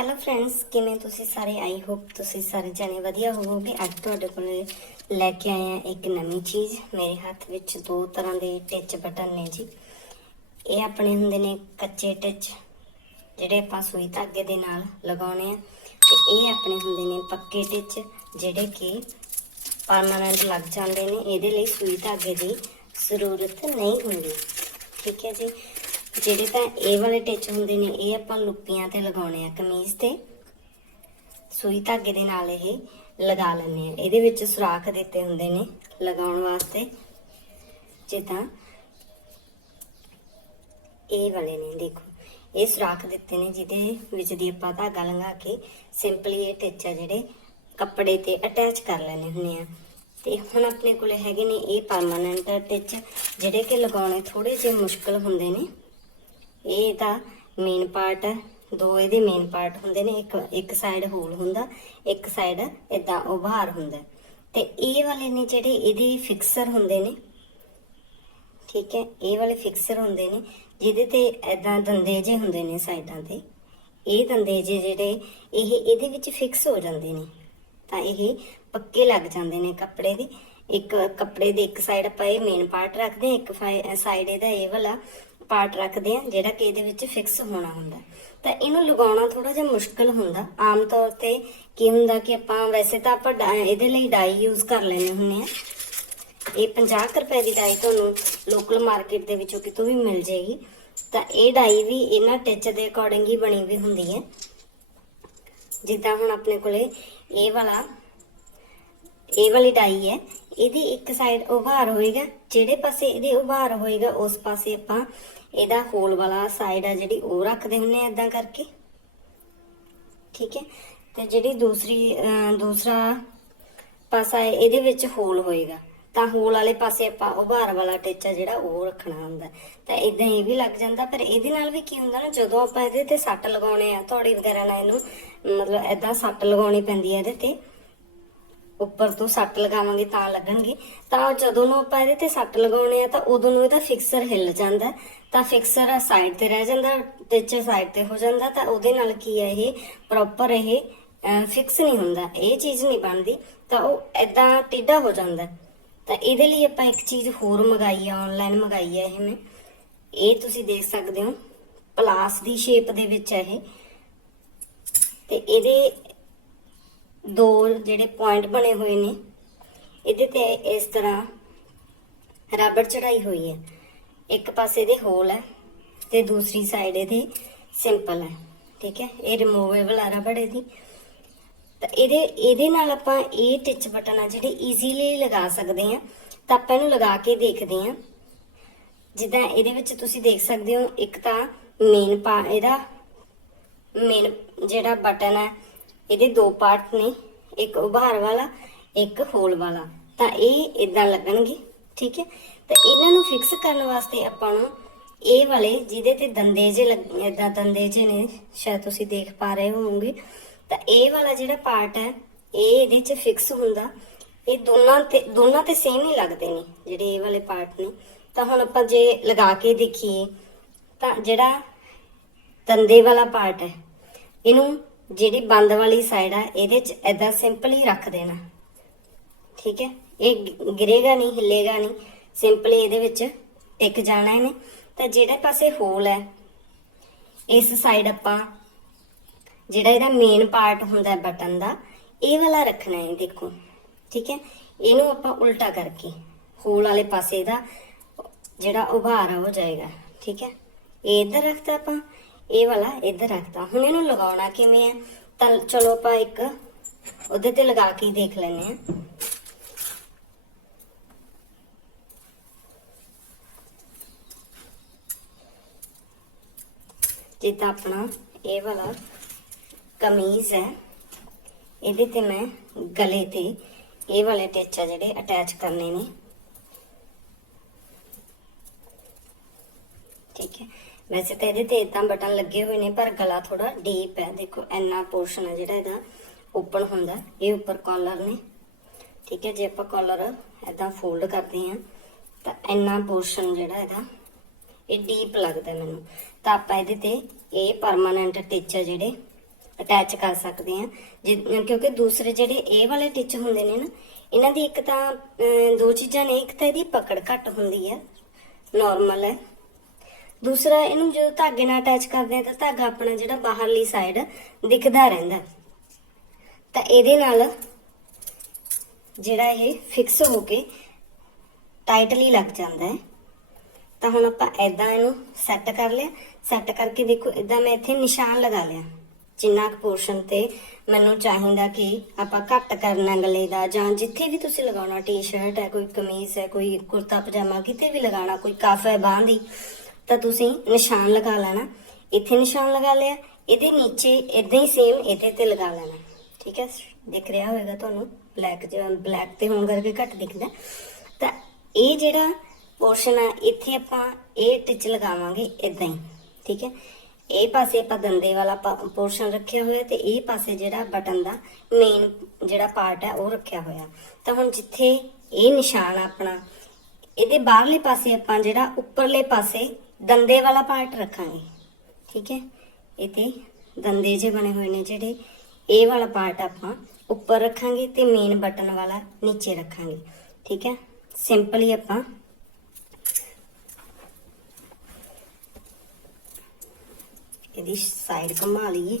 Hello friends ਕਿਵੇਂ ਤੁਸੀਂ ਸਾਰੇ? ਆਈ ਹੋਪ ਤੁਸੀਂ ਸਾਰੇ ਜਣੇ ਵਧੀਆ ਹੋਵੋਗੇ। ਅੱਜ ਤੁਹਾਡੇ ਕੋਲ ਲੈ ਕੇ ਆਏ ਹਾਂ ਇੱਕ ਨਵੀਂ ਚੀਜ਼। ਮੇਰੇ ਹੱਥ ਵਿੱਚ ਦੋ ਤਰ੍ਹਾਂ ਦੇ ਟਿਚ ਬਟਨ ਨੇ ਜੀ। ਇਹ ਆਪਣੇ ਹੁੰਦੇ ਨੇ ਕੱਚੇ ਟਿਚ ਜਿਹੜੇ ਆਪਾਂ ਸੂਈ ਧਾਗੇ ਦੇ ਨਾਲ ਲਗਾਉਣੇ ਆ ਤੇ ਇਹ ਆਪਣੇ ਹੁੰਦੇ ਨੇ ਪੱਕੇ ਟਿਚ ਜਿਹੜੇ ਕਿ ਪਰਮਾਨੈਂਟ ਲੱਗ ਜਾਂਦੇ ਨੇ। ਇਹਦੇ ਲਈ ਸੂਈ ਧਾਗੇ ਦੀ ਜ਼ਰੂਰਤ ਨਹੀਂ ਹੁੰਦੀ। ਠੀਕ ਹੈ ਜੀ। ਜਿਹੜੇ ਤਾਂ ਇਹ ਵਾਲੇ ਟਿਚ ਹੁੰਦੇ ਨੇ, ਇਹ ਆਪਾਂ ਲੁੱਪੀਆਂ ਤੇ ਲਗਾਉਣੇ ਆ ਕਮੀਜ਼ ਤੇ। ਸੂਈ ਧਾਗੇ ਦੇ ਨਾਲ ਇਹ ਲਗਾ ਲੈਣੇ ਆ। ਇਹਦੇ ਵਿੱਚ ਸੁਰਾਖ ਦਿੱਤੇ ਹੁੰਦੇ ਨੇ ਲਗਾਉਣ ਵਾਸਤੇ। ਜਿੱਦਾਂ ਇਹ ਵਾਲੇ ਨੇ, ਦੇਖੋ। ਇਹ ਸੁਰਾਖ ਦਿੱਤੇ ਨੇ, ਜਿਹਦੇ ਵਿੱਚ ਦੀ ਆਪਾਂ ਧਾਗਾ ਲੰਘਾ ਕੇ ਸਿੰਪਲੀ ਇਹ ਟਿਚ ਆ ਜਿਹੜੇ ਕੱਪੜੇ ਤੇ ਅਟੈਚ ਕਰ ਲੈਣੇ ਹੁੰਦੇ ਆ। ਤੇ ਹੁਣ ਆਪਣੇ ਕੋਲੇ ਹੈਗੇ ਨੇ ਇਹ ਪਰਮਾਨੈਂਟ ਟਿਚ, ਜਿਹੜੇ ਕਿ ਲਗਾਉਣੇ ਥੋੜੇ ਜਿਹੇ ਮੁਸ਼ਕਲ ਹੁੰਦੇ ਨੇ। ਇਹ ਤਾਂ ਮੇਨ ਪਾਰਟ ਦੋ ਇਹਦੇ ਮੇਨ ਪਾਰਟ ਹੁੰਦੇ ਨੇ, ਇੱਕ ਇੱਕ ਸਾਈਡ ਹੋਲ ਹੁੰਦਾ, ਇੱਕ ਸਾਈਡ ਇਦਾਂ ਉਭਾਰ ਹੁੰਦਾ। ਤੇ ਇਹ ਵਾਲੇ ਨੇ ਜਿਹੜੇ ਇਹਦੇ ਫਿਕਸਰ ਹੁੰਦੇ ਨੇ, ਠੀਕ ਹੈ, ਇਹ ਵਾਲੇ ਫਿਕਸਰ ਹੁੰਦੇ ਨੇ, ਜਿਹਦੇ ਤੇ ਇਦਾਂ ਦੰਦੇ ਜੇ ਹੁੰਦੇ ਨੇ ਸਾਈਡਾਂ ਤੇ। ਇਹ ਦੰਦੇ ਜੇ ਜਿਹੜੇ, ਇਹ ਇਹਦੇ ਵਿੱਚ ਫਿਕਸ ਹੋ ਜਾਂਦੇ ਨੇ। ਤਾਂ ਇਹ ਪੱਕੇ ਲੱਗ ਜਾਂਦੇ ਨੇ ਕੱਪੜੇ ਦੇ। ਇੱਕ ਕੱਪੜੇ ਦੇ ਇੱਕ ਸਾਈਡ ਆਪਾਂ ਇਹ ਮੇਨ ਪਾਰਟ ਰੱਖਦੇ ਹਾਂ, ਇੱਕ ਸਾਈਡ ਇਹਦਾ ਇਹ ਵਾਲਾ ਪਾਰਟ ਰੱਖਦੇ ਆ ਜਿਹੜਾ ਕਿ ਇਹਦੇ ਵਿੱਚ ਫਿਕਸ ਹੋਣਾ ਹੁੰਦਾ ਤਾਂ ਇਹਨੂੰ ਲਗਾਉਣਾ ਥੋੜਾ ਜਿਹਾ ਮੁਸ਼ਕਲ ਹੁੰਦਾ। ਆਮ ਤੌਰ ਤੇ ਕੀ ਹੁੰਦਾ ਕਿ ਆਪਾਂ ਵੈਸੇ ਤਾਂ ਆਪਾਂ ਇਹਦੇ ਲਈ ਡਾਈ ਯੂਜ਼ ਕਰ ਲੈਣੇ ਹੁੰਦੇ ਆ ਇਹ 50 ਕੁ ਰੁਪਏ ਦੀ ਡਾਈ ਤੁਹਾਨੂੰ ਲੋਕਲ ਮਾਰਕੀਟ ਦੇ ਵਿੱਚੋਂ ਕਿਤੋਂ ਵੀ ਮਿਲ ਜਾਏਗੀ। ਤਾਂ ਇਹ ਡਾਈ ਵੀ ਇਹਨਾਂ ਟਿਚ ਦੇ ਅਕੋਰਡਿੰਗ ਹੀ ਬਣੀ ਵੀ ਹੁੰਦੀ ਹੈ। ਜਿੱਦਾਂ ਹੁਣ ਆਪਣੇ ਕੋਲੇ ਇਹ ਵਾਲਾ ਇਹ ਵਾਲੀ ਡਾਈ ਹੈ। ਇਹਦੀ ਇੱਕ ਸਾਈਡ ਉਭਾਰ ਹੋਏਗਾ, ਜਿਹੜੇ ਪਾਸੇ ਇਹਦੇ ਉਭਾਰ ਹੋਏਗਾ, ਉਸ ਪਾਸੇ ਆਪਾਂ ਇਹਦਾ ਹੋਲ ਵਾਲਾ ਸਾਈਡ ਆ ਜਿਹੜੀ ਉਹ ਰੱਖਦੇ ਹੁੰਨੇ ਆ ਇਦਾਂ ਕਰਕੇ। ਠੀਕ ਹੈ? ਤੇ ਜਿਹੜੀ ਦੂਸਰੀ ਦੂਸਰਾ ਪਾਸਾ ਹੈ, ਇਹਦੇ ਵਿੱਚ ਹੋਲ ਹੋਏਗਾ। ਤਾਂ ਹੋਲ ਵਾਲੇ ਪਾਸੇ ਆਪਾਂ ਉਭਾਰ ਵਾਲਾ ਟੇਚਾ ਜਿਹੜਾ ਉਹ ਰੱਖਣਾ ਹੁੰਦਾ। ਤਾਂ ਇਦਾਂ ਇਹ ਵੀ ਲੱਗ ਜਾਂਦਾ, ਪਰ ਇਹਦੇ ਨਾਲ ਵੀ ਕੀ ਹੁੰਦਾ ਨਾ, ਜਦੋਂ ਆਪਾਂ ਇਹਦੇ ਤੇ ਸੱਟ ਲਗਾਉਣੇ ਆ ਥੋੜੀ ਵਗੈਰਾ ਨਾਲ ਇਹਨੂੰ, ਮਤਲਬ ਇਦਾਂ ਸੱਟ ਲਗਾਉਣੀ ਪੈਂਦੀ ਹੈ ਇਹਦੇ ਤੇ ਉੱਪਰ ਤੋਂ ਸੱਟ ਲਗਾਵਾਂਗੇ ਤਾਂ ਲੱਗਣਗੇ। ਤਾਂ ਜਦੋਂ ਨੂੰ ਆਪਾਂ ਇਹਦੇ ਤੇ ਸੱਟ ਲਗਾਉਣੇ ਆ ਤਾਂ ਉਦੋਂ ਨੂੰ ਇਹਦਾ ਫਿਕਸਰ ਹਿੱਲ ਜਾਂਦਾ ਤਾਂ ਫਿਕਸਰ ਸਾਈਡ ਤੇ ਰਹਿ ਜਾਂਦਾ ਟੀਚਰ ਸਾਈਡ ਤੇ ਹੋ ਜਾਂਦਾ, ਤਾਂ ਉਹਦੇ ਨਾਲ ਕੀ ਹੈ ਇਹ ਪ੍ਰੋਪਰ ਇਹ ਫਿਕਸ ਨਹੀਂ ਹੁੰਦਾ। ਇਹ ਚੀਜ਼ ਨਹੀਂ ਬਣਦੀ, ਤਾਂ ਉਹ ਐਦਾਂ ਟੇਢਾ ਹੋ ਜਾਂਦਾ ਤਾਂ ਇਹਦੇ ਲਈ ਆਪਾਂ ਇੱਕ ਚੀਜ਼ ਹੋਰ ਮੰਗਾਈ ਆ ਆਨਲਾਈਨ ਮੰਗਾਈ ਆ ਇਹ ਮੈਂ। ਇਹ ਤੁਸੀਂ ਦੇਖ ਸਕਦੇ ਹੋ। ਪਲਾਸ ਦੀ ਸ਼ੇਪ ਦੇ ਵਿੱਚ ਹੈ ਇਹ। ਤੇ ਇਹਦੇ ਦੋ ਜਿਹੜੇ ਪੁਆਇੰਟ ਬਣੇ ਹੋਏ ਨੇ, ਇਹਦੇ ਤੇ ਇਸ ਤਰ੍ਹਾਂ ਰਬੜ ਚੜਾਈ ਹੋਈ ਹੈ। ਇੱਕ ਪਾਸੇ ਦੇ ਹੋਲ ਹੈ ਤੇ ਦੂਸਰੀ ਸਾਈਡ ਇਹਦੇ ਸਿੰਪਲ ਹੈ। ਠੀਕ ਹੈ, ਇਹ ਰਿਮੂਵੇਬਲ ਆ ਰਬੜ ਇਹਦੀ। ਤਾਂ ਇਹਦੇ ਇਹਦੇ ਨਾਲ ਆਪਾਂ ਇਹ ਟਿਚ ਬਟਨ ਆ ਜਿਹੜੇ ਈਜ਼ੀਲੀ ਲਗਾ ਸਕਦੇ ਆ ਤਾਂ ਆਪਾਂ ਇਹਨੂੰ ਲਗਾ ਕੇ ਦੇਖਦੇ ਆ ਜਿੱਦਾਂ ਇਹਦੇ ਵਿੱਚ ਤੁਸੀਂ ਦੇਖ ਸਕਦੇ ਹੋ, ਇੱਕ ਤਾਂ ਮੇਨ ਪਾ, ਇਹਦਾ ਮੇਨ ਜਿਹੜਾ ਬਟਨ ਹੈ ਇਹਦੇ ਦੋ ਪਾਰਟ ਨੇ, ਇੱਕ ਉਭਾਰ ਵਾਲਾ, ਇੱਕ ਹੋਲ ਵਾਲਾ। ਤਾਂ ਇਹ ਇਦਾਂ ਲੱਗਣਗੇ, ਠੀਕ ਹੈ? ਤਾਂ ਇਹਨਾਂ ਨੂੰ ਫਿਕਸ ਕਰਨ ਵਾਸਤੇ ਆਪਾਂ ਨੂੰ ਇਹ ਵਾਲੇ, ਜਿਹਦੇ ਤੇ ਦੰਦੇ ਜੇ ਇਦਾਂ ਦੰਦੇ ਜੇ ਨੇ, ਸ਼ਾਇਦ ਤੁਸੀਂ ਦੇਖ ਪਾ ਰਹੇ ਹੋਵੋਗੇ। ਤਾਂ ਇਹ ਵਾਲਾ ਜਿਹੜਾ ਪਾਰਟ ਹੈ, ਇਹ ਇਹਦੇ 'ਚ ਫਿਕਸ ਹੁੰਦਾ। ਇਹ ਦੋਨਾਂ ਤੇ ਦੋਨਾਂ ਤੇ ਸੇਮ ਹੀ ਲੱਗਦੇ ਨੇ, ਜਿਹੜੇ ਇਹ ਵਾਲੇ ਪਾਰਟ ਨੇ। ਤਾਂ ਹੁਣ ਆਪਾਂ ਜੇ ਲਗਾ ਕੇ ਦੇਖੀਏ, ਤਾਂ ਜਿਹੜਾ ਤੰਦੇ ਵਾਲਾ ਪਾਰਟ ਹੈ, ਇਹਨੂੰ ਜਿਹੜੀ ਬੰਦ ਵਾਲੀ ਸਾਈਡ ਆ, ਇਹਦੇ 'ਚ ਐਦਾਂ ਸਿੰਪਲੀ ਰੱਖ ਦੇਣਾ। ਠੀਕ ਹੈ? ਇਹ ਗਿਰੇਗਾ ਨਹੀਂ, ਹਿੱਲੇਗਾ ਨਹੀਂ। ਸਿੰਪਲੀ ਇਹਦੇ ਵਿੱਚ ਟਿਕ ਜਾਣਾ ਇਹਨੇ। ਤਾਂ ਜਿਹੜੇ ਪਾਸੇ ਹੋਲ ਹੈ, ਇਸ ਸਾਈਡ ਆਪਾਂ, ਜਿਹੜਾ ਇਹਦਾ ਮੇਨ ਪਾਰਟ ਹੁੰਦਾ ਬਟਨ ਦਾ, ਇਹ ਵਾਲਾ ਰੱਖਣਾ ਹੈ, ਦੇਖੋ। ਠੀਕ ਹੈ? ਇਹਨੂੰ ਆਪਾਂ ਉਲਟਾ ਕਰਕੇ ਹੋਲ ਵਾਲੇ ਪਾਸੇ ਦਾ ਜਿਹੜਾ ਉਭਾਰ ਆ, ਉਹ ਜਾਏਗਾ। ਠੀਕ ਹੈ? ਇਹ ਇੱਧਰ ਰੱਖਤਾ ਆਪਾਂ। ਇਹ ਵਾਲਾ ਇੱਧਰ ਰੱਖਦਾ ਹੁਣ ਇਹਨੂੰ ਲਗਾਉਣਾ ਕਿਵੇਂ ਹੈ ਤਾਂ ਚਲੋ ਆਪਾਂ ਇੱਕ ਉਹਦੇ ਤੇ ਲਗਾ ਕੇ ਹੀ ਦੇਖ ਲੈਂਦੇ ਹਾਂ। ਜਿੱਦਾਂ ਆਪਣਾ ਇਹ ਵਾਲਾ ਕਮੀਜ਼ ਹੈ, ਇਹਦੇ ਤੇ ਮੈਂ ਗਲੇ ਤੇ ਇਹ ਵਾਲੇ ਟੇਚਾ ਜਿਹੜੇ ਅਟੈਚ ਕਰਨੇ ਨੇ ਠੀਕ ਹੈ ਵੈਸੇ ਤਾਂ ਇਹਦੇ ਤੇ ਇਦਾਂ ਬਟਨ ਲੱਗੇ ਹੋਏ ਨੇ, ਪਰ ਗਲਾ ਥੋੜਾ ਡੀਪ ਹੈ। ਦੇਖੋ, ਇੰਨਾ ਪੋਰਸ਼ਨ ਹੈ ਜਿਹੜਾ ਇਹਦਾ ਓਪਨ ਹੁੰਦਾ। ਇਹ ਉੱਪਰ ਕਾਲਰ ਨੇ। ਠੀਕ ਹੈ, ਜੇ ਆਪਾਂ ਕਾਲਰ ਇਦਾਂ ਫੋਲਡ ਕਰਦੇ ਹਾਂ, ਤਾਂ ਇੰਨਾ ਪੋਰਸ਼ਨ ਜਿਹੜਾ ਇਹਦਾ, ਇਹ ਡੀਪ ਲੱਗਦਾ ਮੈਨੂੰ। ਤਾਂ ਆਪਾਂ ਇਹਦੇ ਤੇ ਇਹ ਪਰਮਾਨੈਂਟ ਟਿਚ ਆ ਜਿਹੜੇ ਅਟੈਚ ਕਰ ਸਕਦੇ ਆ ਕਿਉਂਕਿ ਦੂਸਰੇ ਜਿਹੜੇ ਇਹ ਵਾਲੇ ਟਿਚ ਹੁੰਦੇ ਨੇ ਨਾ, ਇਹਨਾਂ ਦੀ ਇੱਕ ਤਾਂ ਦੋ ਚੀਜ਼ਾਂ ਨੇ। ਇੱਕ ਤਾਂ ਇਹਦੀ ਪਕੜ ਘੱਟ ਹੁੰਦੀ ਹੈ। ਨਾਰਮਲ ਹੈ। ਦੂਸਰਾ, ਇਹਨੂੰ ਜਦੋਂ ਧਾਗੇ ਨਾਲ ਅਟੈਚ ਕਰਦੇ ਆ ਤਾਂ ਧਾਗਾ ਆਪਣਾ ਜਿਹੜਾ ਬਾਹਰਲੀ ਸਾਈਡ ਦਿਖਦਾ ਰਹਿੰਦਾ। ਤਾਂ ਇਹਦੇ ਨਾਲ ਜਿਹੜਾ ਇਹ ਫਿਕਸ ਹੋ ਕੇ ਟਾਈਟਲੀ ਲੱਗ ਜਾਂਦਾ ਹੈ। ਤਾਂ ਹੁਣ ਆਪਾਂ ਐਦਾਂ ਇਹਨੂੰ ਸੈੱਟ ਕਰ ਲਿਆ। ਸੈੱਟ ਕਰਕੇ ਦੇਖੋ ਇਦਾਂ ਮੈਂ ਇੱਥੇ ਨਿਸ਼ਾਨ ਲਗਾ ਲਿਆ। ਜਿੰਨਾ ਕੁ ਪੋਰਸ਼ਨ ਤੇ ਮੈਨੂੰ ਚਾਹੀਦਾ ਕਿ ਆਪਾਂ ਘੱਟ ਕਰਨਾ ਗਲੇ ਦਾ ਜਾਂ ਜਿੱਥੇ ਵੀ ਤੁਸੀਂ ਲਗਾਉਣਾ ਟੀ-ਸ਼ਰਟ ਹੈ, ਕੋਈ ਕਮੀਜ਼ ਹੈ, ਕੋਈ ਕੁਰਤਾ ਪਜਾਮਾ ਕਿਤੇ ਵੀ ਲਗਾਉਣਾ, ਕੋਈ ਕਾਫ ਹੈ, ਬਾਂਹ ਦੀ ਤਾਂ ਤੁਸੀਂ ਨਿਸ਼ਾਨ ਲਗਾ ਲੈਣਾ। ਇੱਥੇ ਨਿਸ਼ਾਨ ਲਗਾ ਲਿਆ, ਇਹਦੇ ਨੀਚੇ ਇਦਾਂ ਹੀ ਸੇਮ ਇਹਦੇ ਤੇ ਲਗਾ ਲੈਣਾ। ਠੀਕ ਹੈ? ਦਿਖ ਰਿਹਾ ਹੋਵੇਗਾ ਤੁਹਾਨੂੰ? ਬਲੈਕ ਜਿਹਾ ਬਲੈਕ ਤੇ ਹੋਣ ਕਰਕੇ ਘੱਟ ਦਿਖਦਾ। ਤਾਂ ਇਹ ਜਿਹੜਾ ਪੋਰਸ਼ਨ ਆ, ਇੱਥੇ ਆਪਾਂ ਇਹ ਟਿਚ ਲਗਾਵਾਂਗੇ ਇਦਾਂ ਹੀ। ਠੀਕ ਹੈ? ਇਹ ਪਾਸੇ ਆਪਾਂ ਦੰਦੇ ਵਾਲਾ ਪੋਰਸ਼ਨ ਰੱਖਿਆ ਹੋਇਆ ਤੇ ਇਹ ਪਾਸੇ ਜਿਹੜਾ ਬਟਨ ਦਾ ਮੇਨ ਜਿਹੜਾ ਪਾਰਟ ਹੈ ਉਹ ਰੱਖਿਆ ਹੋਇਆ। ਤਾਂ ਹੁਣ ਜਿੱਥੇ ਇਹ ਨਿਸ਼ਾਨ ਆਪਣਾ, ਇਹਦੇ ਬਾਹਰਲੇ ਪਾਸੇ ਆਪਾਂ ਜਿਹੜਾ ਉੱਪਰਲੇ ਪਾਸੇ ਦੰਦੇ ਵਾਲਾ ਪਾਰਟ ਰੱਖਾਂਗੇ, ਠੀਕ ਹੈ? ਇਹ ਤੇ ਦੰਦੇ ਜੇ ਬਣੇ ਹੋਏ ਨੇ ਜਿਹੜੇ, ਇਹ ਵਾਲਾ ਪਾਰਟ ਆਪਾਂ ਉੱਪਰ ਰੱਖਾਂਗੇ ਤੇ ਮੇਨ ਬਟਨ ਵਾਲਾ ਨੀਚੇ ਰੱਖਾਂਗੇ, ਠੀਕ ਹੈ? ਸਿੰਪਲੀ ਆਪਾਂ ਇਹਦੀ ਸਾਈਡ ਘੁਮਾ ਲਈਏ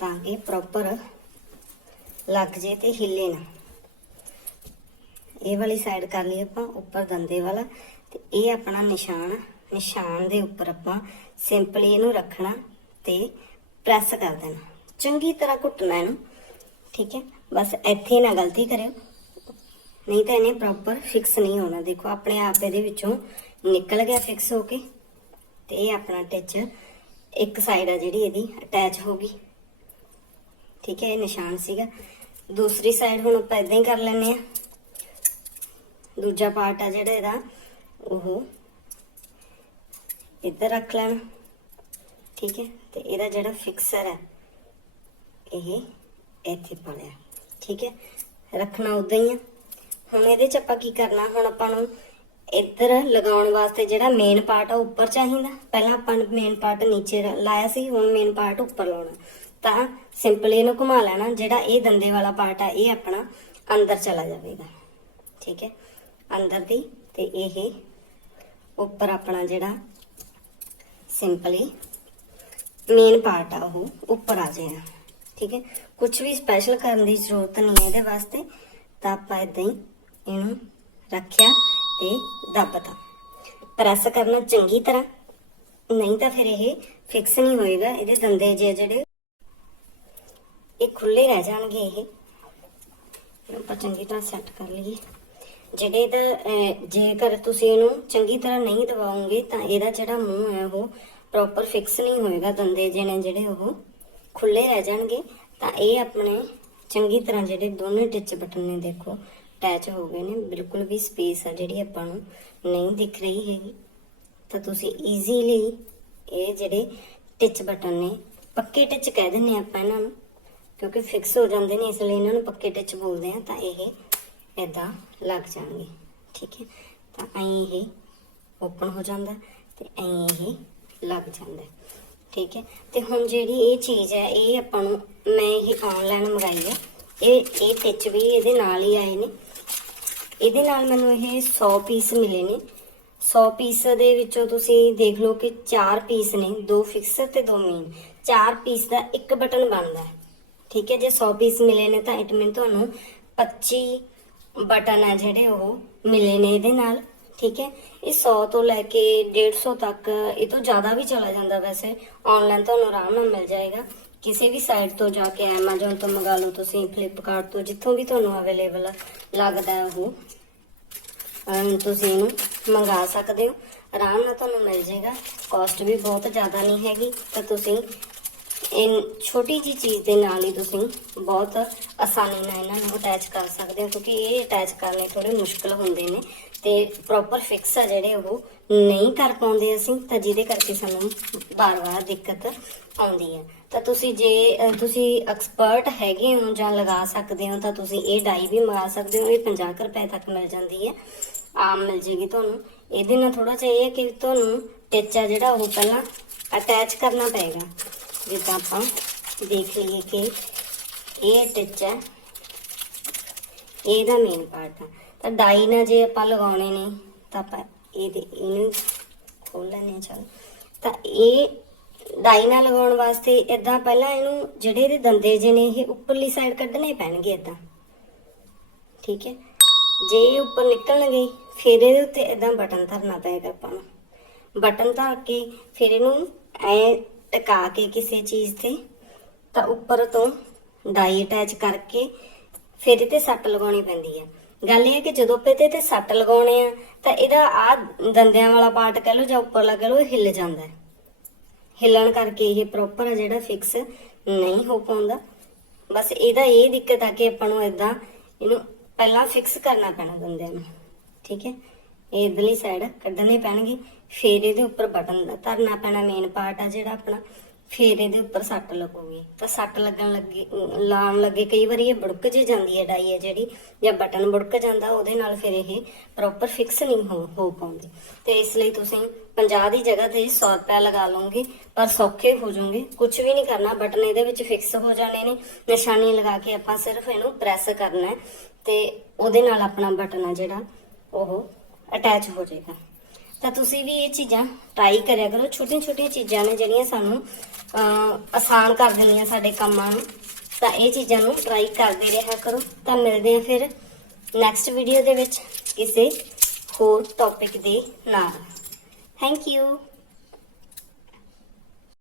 ਤਾਂ ਕਿ ਪ੍ਰੋਪਰ ਲੱਗ ਜੇ ਤੇ ਹਿੱਲੇ ਨਾ। ਇਹ ਵਾਲੀ ਸਾਈਡ ਕਰ ਲਈ ਆਪਾਂ, ਉੱਪਰ ਦੰਦੇ ਵਾਲਾ, ਤੇ ਇਹ ਆਪਣਾ ਨਿਸ਼ਾਨ ਨਿਸ਼ਾਨ ਦੇ ਉੱਪਰ ਆਪਾਂ ਸਿੰਪਲੀ ਇਹਨੂੰ ਰੱਖਣਾ ਤੇ ਪ੍ਰੈਸ ਕਰ ਦੇਣਾ। ਚੰਗੀ ਤਰ੍ਹਾਂ ਘੁੱਟਣਾ ਇਹਨੂੰ, ਠੀਕ ਹੈ? ਬਸ ਇੱਥੇ ਨਾ ਗਲਤੀ ਕਰਿਓ। ਨਹੀਂ ਤਾਂ ਇਹਨੇ ਪ੍ਰੋਪਰ ਫਿਕਸ ਨਹੀਂ ਹੋਣਾ। ਦੇਖੋ, ਆਪਣੇ ਆਪ ਇਹਦੇ ਵਿੱਚੋਂ ਨਿਕਲ ਗਿਆ ਫਿਕਸ ਹੋ ਕੇ ਤੇ ਇਹ ਆਪਣਾ ਟਿਚ ਇੱਕ ਸਾਈਡ ਆ ਜਿਹੜੀ ਇਹਦੀ ਅਟੈਚ ਹੋ ਗਈ। ਠੀਕ ਹੈ, ਇਹ ਨਿਸ਼ਾਨ ਸੀਗਾ। ਦੂਸਰੀ ਸਾਈਡ ਹੁਣ ਆਪਾਂ ਇਦਾਂ ਹੀ ਕਰ ਲੈਨੇ ਆ ਦੂਜਾ ਪਾਰਟ ਆ ਜਿਹੜਾ ਇਹਦਾ, ਉਹ ਇੱਧਰ ਰੱਖ ਲੈਣਾ। ਠੀਕ ਹੈ? ਤੇ ਇਹਦਾ ਜਿਹੜਾ ਫਿਕਸਰ ਹੈ, ਇਹ ਇੱਥੇ ਪਾ ਠੀਕ ਹੈ? ਰੱਖਣਾ ਉਦਾਂ ਹੀ ਆ। ਹੁਣ ਇਹਦੇ ਚ ਆਪਾਂ ਕੀ ਕਰਨਾ? ਹੁਣ ਆਪਾਂ ਨੂੰ ਇੱਧਰ ਲਗਾਉਣ ਵਾਸਤੇ ਜਿਹੜਾ ਮੇਨ ਪਾਰਟ ਆ ਉੱਪਰ ਚਾਹੀਦਾ। ਪਹਿਲਾਂ ਆਪਾਂ ਮੇਨ ਪਾਰਟ ਨੀਚੇ ਲਾਇਆ ਸੀ, ਹੁਣ ਮੇਨ ਪਾਰਟ ਉੱਪਰ ਲਾਉਣਾ। ਤਾਂ ਸਿੰਪਲੀ ਇਹਨੂੰ ਘੁਮਾ ਲੈਣਾ। ਜਿਹੜਾ ਇਹ ਦੰਦੇ ਵਾਲਾ ਪਾਰਟ ਆ, ਇਹ ਆਪਣਾ ਅੰਦਰ ਚਲਾ ਜਾਵੇਗਾ। ਠੀਕ ਹੈ? ਅੰਦਰ ਦੀ ਤੇ ਇਹ ਉੱਪਰ ਆਪਣਾ ਜਿਹੜਾ ਸਿੰਪਲੀ ਮੇਨ ਪਾਰਟ ਆ ਉਹ, ਉੱਪਰ ਆ ਜਾਏਗਾ ਠੀਕ ਹੈ? ਕੁਝ ਵੀ ਸਪੈਸ਼ਲ ਕਰਨ ਦੀ ਜ਼ਰੂਰਤ ਨਹੀਂ ਹੈ ਇਹਦੇ ਵਾਸਤੇ, ਤਾਂ ਆਪਾਂ ਇਦਾਂ ਹੀ ਇਹਨੂੰ ਰੱਖਿਆ ਤੇ ਦੱਬਤਾ। ਪ੍ਰੈਸ ਕਰਨਾ ਚੰਗੀ ਤਰ੍ਹਾਂ। ਨਹੀਂ ਤਾਂ ਫਿਰ ਇਹ ਫਿਕਸ ਨਹੀਂ ਹੋਏਗਾ। ਇਹਦੇ ਦੰਦੇ ਜਿਹੇ ਜਿਹੜੇ ਇਹ ਖੁੱਲੇ ਰਹਿ ਜਾਣਗੇ ਇਹ। ਆਪਾਂ ਚੰਗੀ ਤਰ੍ਹਾਂ ਸੈੱਟ ਕਰ ਲਈਏ। ਜਿਹੜੇ ਇਹਦਾ ਜੇਕਰ ਤੁਸੀਂ ਇਹਨੂੰ ਚੰਗੀ ਤਰ੍ਹਾਂ ਨਹੀਂ ਦਬਾਓਗੇ, ਤਾਂ ਇਹਦਾ ਜਿਹੜਾ ਮੂੰਹ ਹੈ, ਉਹ ਪ੍ਰੋਪਰ ਫਿਕਸ ਨਹੀਂ ਹੋਏਗਾ ਦੰਦੇ ਜਿਹੇ ਜਿਹੜੇ ਉਹ ਖੁੱਲੇ ਰਹਿ ਜਾਣਗੇ। ਤਾਂ ਇਹ ਆਪਣੇ ਚੰਗੀ ਤਰ੍ਹਾਂ ਜਿਹੜੇ ਦੋਨੇ ਟਿਚ ਬਟਨ ਨੇ, ਦੇਖੋ ਅਟੈਚ ਹੋ ਗਏ ਨੇ। ਬਿਲਕੁਲ ਵੀ ਸਪੇਸ ਆ ਜਿਹੜੀ ਆਪਾਂ ਨੂੰ ਨਹੀਂ ਦਿਖ ਰਹੀ ਹੈਗੀ। ਤਾਂ ਤੁਸੀਂ ਈਜ਼ੀਲੀ ਇਹ ਜਿਹੜੇ ਟਿਚ ਬਟਨ ਨੇ, ਪੱਕੇ ਟਿਚ ਕਹਿ ਦਿੰਦੇ ਆਪਾਂ ਇਹਨਾਂ ਨੂੰ, ਕਿਉਂਕਿ ਫਿਕਸ ਹੋ ਜਾਂਦੇ ਨੇ, ਇਸ ਲਈ ਇਹਨਾਂ ਨੂੰ ਪੱਕੇ ਟਿਚ ਬੋਲਦੇ ਆ ਤਾਂ ਇਹ ਇਦਾਂ ਲੱਗ ਜਾਣਗੇ, ਠੀਕ ਹੈ? ਤਾਂ ਐਂ ਇਹ ਓਪਨ ਹੋ ਜਾਂਦਾ ਤੇ ਐਂ ਇਹ ਲੱਗ ਜਾਂਦਾ, ਠੀਕ ਹੈ? ਤੇ ਹੁਣ ਜਿਹੜੀ ਇਹ ਚੀਜ਼ ਹੈ, ਇਹ ਆਪਾਂ ਨੂੰ, ਮੈਂ ਇਹ ਆਨਲਾਈਨ ਮੰਗਾਈ ਹੈ। ਇਹ ਇਹ ਟਿਚ ਵੀ ਇਹਦੇ ਨਾਲ ਹੀ ਆਏ ਨੇ। ਇਹਦੇ ਨਾਲ ਮੈਨੂੰ ਇਹ 100 ਪੀਸ ਮਿਲੇ ਨੇ। 100 ਪੀਸ ਦੇ ਵਿੱਚੋਂ ਤੁਸੀਂ ਦੇਖ ਲਓ ਕਿ 4 ਪੀਸ ਨੇ, ਦੋ ਫਿਕਸ ਤੇ ਦੋ ਮੇਨ 4 ਪੀਸ ਦਾ ਇੱਕ ਬਟਨ ਬਣਦਾ ਹੈ, ਠੀਕ ਹੈ? ਜੇ 100 ਪੀਸ ਮਿਲੇ ਨੇ ਤਾਂ ਇਟ ਮੀਨ ਤੁਹਾਨੂੰ 25 ਬਟਨ ਆ ਜਿਹੜੇ ਉਹ ਮਿਲੇ ਨੇ ਇਹਦੇ ਨਾਲ, ਠੀਕ ਹੈ? ਇਹ 100 ਤੋਂ ਲੈ ਕੇ 150 ਤੱਕ, ਇਹ ਤੋਂ ਜ਼ਿਆਦਾ ਵੀ ਚਲਾ ਜਾਂਦਾ ਵੈਸੇ। ਆਨਲਾਈਨ ਤੁਹਾਨੂੰ ਆਰਾਮ ਨਾਲ ਮਿਲ ਜਾਏਗਾ। ਕਿਸੇ ਵੀ ਸਾਈਟ ਤੋਂ ਜਾ ਕੇ Amazon ਤੋਂ ਮੰਗਾ ਲਓ ਤੁਸੀਂ, Flipkart ਤੋਂ, ਜਿੱਥੋਂ ਵੀ ਤੁਹਾਨੂੰ ਅਵੇਲੇਬਲ ਲੱਗਦਾ ਹੈ ਉਹ। ਤੁਸੀਂ ਇਹਨੂੰ ਮੰਗਾ ਸਕਦੇ ਹੋ। ਆਰਾਮ ਨਾਲ ਤੁਹਾਨੂੰ ਮਿਲ ਜਾਏਗਾ। ਕਾਸਟ ਵੀ ਬਹੁਤ ਜ਼ਿਆਦਾ ਨਹੀਂ ਹੈਗੀ, ਤਾਂ ਤੁਸੀਂ ਇਹ ਛੋਟੀ ਜੀ ਚੀਜ਼ ਦੇ ਨਾਲ ਹੀ ਤੁਸੀਂ ਬਹੁਤ ਆਸਾਨੀ ਨਾਲ ਇਹਨਾਂ ਨੂੰ ਅਟੈਚ ਕਰ ਸਕਦੇ ਹੋ, ਕਿਉਂਕਿ ਇਹ ਅਟੈਚ ਕਰਨੇ ਥੋੜੇ ਮੁਸ਼ਕਲ ਹੁੰਦੇ ਨੇ ਤੇ ਪ੍ਰੋਪਰ ਫਿਕਸ ਆ ਜਿਹੜੇ ਉਹ ਨਹੀਂ ਕਰ ਪਾਉਂਦੇ ਅਸੀਂ, ਤਾਂ ਜਿਹਦੇ ਕਰਕੇ ਸਾਨੂੰ ਬਾਰ-ਬਾਰ ਦਿੱਕਤ ਆਉਂਦੀ ਹੈ। ਤਾਂ ਤੁਸੀਂ ਜੇ ਤੁਸੀਂ ਐਕਸਪਰਟ ਹੈਗੇ ਹੋ ਜਾਂ ਲਗਾ ਸਕਦੇ ਹੋ, ਤਾਂ ਤੁਸੀਂ ਇਹ ਡਾਈ ਵੀ ਮੰਗਾ ਸਕਦੇ ਹੋ, ਇਹ 50 ਕੁ ਰੁਪਏ ਤੱਕ ਮਿਲ ਜਾਂਦੀ ਹੈ। ਆਮ ਮਿਲ ਜੇਗੀ ਤੁਹਾਨੂੰ। ਇਹਦੇ ਨਾਲ ਥੋੜਾ ਜਿਹਾ ਇਹ ਹੈ ਕਿ ਤੁਹਾਨੂੰ ਟਿੱਚਾ ਜਿਹੜਾ ਉਹ ਪਹਿਲਾਂ ਅਟੈਚ ਕਰਨਾ ਪਏਗਾ। ਜਿੱਦਾਂ ਆਪਾਂ ਦੇਖ ਲਈਏ ਕਿ ਇਹ ਟਿੱਚ ਹੈ, ਇਹਦਾ ਮੇਨ ਪਾਰਟ ਆ। ਤਾਂ ਡਾਈ ਨਾਲ ਜੇ ਆਪਾਂ ਲਗਾਉਣੇ ਨੇ, ਤਾਂ ਆਪਾਂ ਇਹਦੇ, ਇਹਨੂੰ ਖੋਲ ਲੈਣੇ ਚਲ। ਤਾਂ ਇਹ ਡਾਈ ਨਾਲ ਲਗਾਉਣ ਵਾਸਤੇ ਇਦਾਂ ਪਹਿਲਾਂ ਇਹਨੂੰ ਜਿਹੜੇ ਇਹਦੇ ਦੰਦੇ ਜੇ ਨੇ, ਇਹ ਉੱਪਰਲੀ ਸਾਈਡ ਕੱਢਣੇ ਪੈਣਗੇ ਇਦਾਂ ਠੀਕ ਹੈ? ਜੇ ਇਹ ਉੱਪਰ ਨਿਕਲਣਗੇ, ਫਿਰ ਇਹਦੇ ਉੱਤੇ ਇਦਾਂ ਬਟਨ ਧਰਨਾ ਪਏਗਾ ਆਪਾਂ ਨੂੰ। ਬਟਨ ਧਰ ਕੇ ਫਿਰ ਇਹਨੂੰ ਐ ਟਿਕਾ ਕੇ ਕਿਸੇ ਚੀਜ਼ ਤੇ, ਤਾਂ ਉੱਪਰ ਤੋਂ ਡਾਈ ਅਟੈਚ ਕਰਕੇ ਫਿਰ ਇਹ ਸੱਟ ਲਗਾਉਣੀ ਪੈਂਦੀ ਹੈ ਗੱਲ ਇਹ ਹੈ ਕਿ ਜਦੋਂ ਆਪਾਂ ਤੇ ਸੱਟ ਲਗਾਉਣੇ ਆ, ਤਾਂ ਇਹਦਾ ਆ ਦੰਦਿਆਂ ਵਾਲਾ ਪਾਰਟ ਕਹ ਲਓ ਜਾਂ ਉੱਪਰਲਾ ਕਹ ਲਓ, ਇਹ ਹਿੱਲ ਜਾਂਦਾ। ਹੈ ਹਿੱਲਣ ਕਰਕੇ ਇਹ ਪ੍ਰੋਪਰ ਜਿਹੜਾ ਫਿਕਸ ਨਹੀਂ ਹੋ ਪਾਉਂਦਾ। ਬਸ ਇਹਦਾ ਇਹ ਦਿੱਕਤ ਆ ਕਿ ਆਪਾਂ ਨੂੰ ਇਦਾਂ ਇਹਨੂੰ ਪਹਿਲਾਂ ਫਿਕਸ ਕਰਨਾ ਪੈਣਾ ਦੰਦਿਆਂ ਨੂੰ। ਠੀਕ ਹੈ? ਇਹ ਇਧਰਲੀ ਸਾਈਡ ਕੱਢਣੇ ਪੈਣਗੇ। ਫਿਰ ਇਹਦੇ ਉੱਪਰ ਬਟਨ ਦਾ ਧਰਨਾ ਪੈਣਾ ਮੇਨ ਪਾਰਟ ਆ ਜਿਹੜਾ ਆਪਣਾ, ਫਿਰ ਇਹਦੇ ਉੱਪਰ ਸੱਟ ਲੱਗੂਗੀ। ਤਾਂ ਸੱਟ ਲੱਗਣ ਲੱਗੇ ਲਾਉਣ ਲੱਗੇ ਕਈ ਵਾਰੀ ਇਹ ਬੁੜਕ ਜੇ ਜਾਂਦੀ ਹੈ ਡਾਈ ਹੈ ਜਿਹੜੀ, ਜਾਂ ਬਟਨ ਬੁੜਕ ਜਾਂਦਾ, ਉਹਦੇ ਨਾਲ ਫਿਰ ਇਹ ਪ੍ਰੋਪਰ ਫਿਕਸ ਨਹੀਂ ਹੋ ਹੋ ਪਾਉਂਦੀ। ਤੇ ਇਸ ਲਈ ਤੁਸੀਂ 50 ਦੀ ਜਗ੍ਹਾ ਤੇ 100 ਰੁਪਏ ਲਗਾ ਲਓਗੇ, ਪਰ ਸੌਖੇ ਹੋ ਜਾਓਗੇ। ਕੁਝ ਵੀ ਨਹੀਂ ਕਰਨਾ, ਬਟਨ ਇਹਦੇ ਵਿੱਚ ਫਿਕਸ ਹੋ ਜਾਣੇ ਨੇ। ਨਿਸ਼ਾਨੀ ਲਗਾ ਕੇ ਆਪਾਂ ਸਿਰਫ ਇਹਨੂੰ ਪ੍ਰੈਸ ਕਰਨਾ ਹੈ, ਤੇ ਉਹਦੇ ਨਾਲ ਆਪਣਾ ਬਟਨ ਆ ਜਿਹੜਾ, ਉਹ ਅਟੈਚ ਹੋ ਜਾਏਗਾ। ਤਾਂ ਤੁਸੀਂ ਵੀ ਇਹ ਚੀਜ਼ਾਂ ਟਰਾਈ ਕਰਿਆ ਕਰੋ। ਛੋਟੀਆਂ ਛੋਟੀਆਂ ਚੀਜ਼ਾਂ ਨੇ ਜਿਹੜੀਆਂ ਸਾਨੂੰ ਆਸਾਨ ਕਰ ਦਿੰਦੀਆਂ ਸਾਡੇ ਕੰਮਾਂ ਨੂੰ। ਤਾਂ ਇਹ ਚੀਜ਼ਾਂ ਨੂੰ ਟਰਾਈ ਕਰਦੇ ਰਿਹਾ ਕਰੋ। ਤਾਂ ਮਿਲਦੇ ਆ ਫਿਰ ਨੈਕਸਟ ਵੀਡੀਓ ਦੇ ਵਿੱਚ ਕਿਸੇ ਹੋਰ ਟੌਪਿਕ ਦੇ ਨਾਲ। Thank you